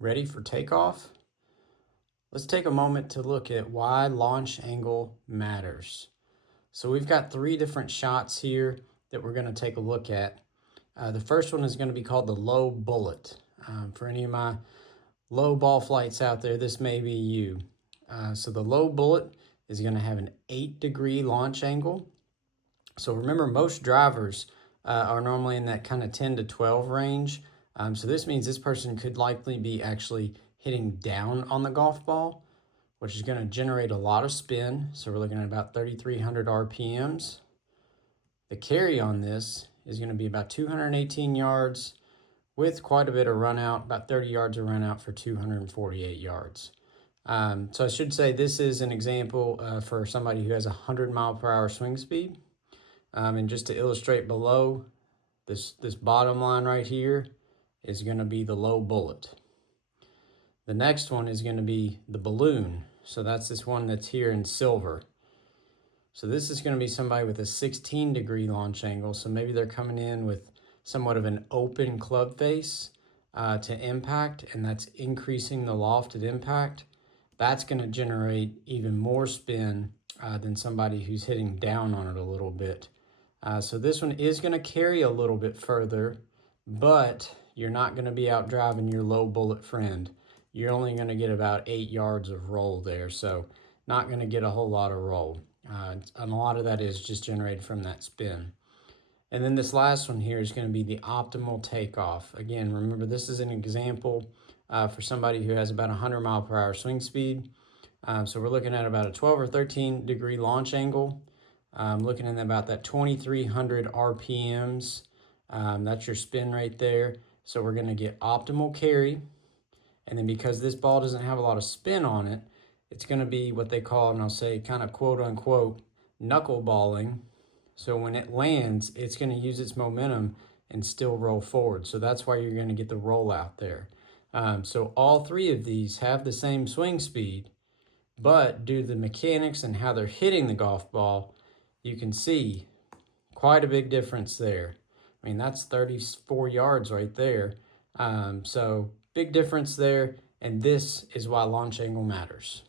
Ready for takeoff? Let's take a moment to look at why launch angle matters. So we've got three different shots here that we're going to take a look at. The first one is going to be called the low bullet. For any of my low ball flights out there, this may be you. So the low bullet is going to have an 8-degree launch angle. So remember, most drivers are normally in that kind of 10 to 12 range. So this means this person could likely be actually hitting down on the golf ball, which is going to generate a lot of spin. So we're looking at about 3,300 RPMs. The carry on this is going to be about 218 yards with quite a bit of run out, about 30 yards of run out for 248 yards. So I should say this is an example for somebody who has a 100-mile-per-hour swing speed. And just to illustrate below, this bottom line right here is going to be the low bullet. The next one is going to be the balloon. So that's this one that's here in silver. So this is going to be somebody with a 16-degree launch angle. So maybe they're coming in with somewhat of an open club face to impact, and that's increasing the loft at impact. That's going to generate even more spin than somebody who's hitting down on it a little bit. So this one is going to carry a little bit further, but you're not going to be out driving your low bullet friend. You're only going to get about 8 yards of roll there, so not going to get a whole lot of roll. And a lot of that is just generated from that spin. And then this last one here is going to be the optimal takeoff. Again, remember, this is an example for somebody who has about 100-mile-per-hour swing speed. So we're looking at about a 12 or 13-degree launch angle. Looking at about that 2,300 RPMs. That's your spin right there. So we're going to get optimal carry. And then because this ball doesn't have a lot of spin on it, it's going to be what they call, and I'll say kind of quote unquote, knuckleballing. So when it lands, it's going to use its momentum and still roll forward. So that's why you're going to get the roll out there. So all three of these have the same swing speed, but due to the mechanics and how they're hitting the golf ball, you can see quite a big difference there. I mean, that's 34 yards right there. So big difference there, and this is why launch angle matters.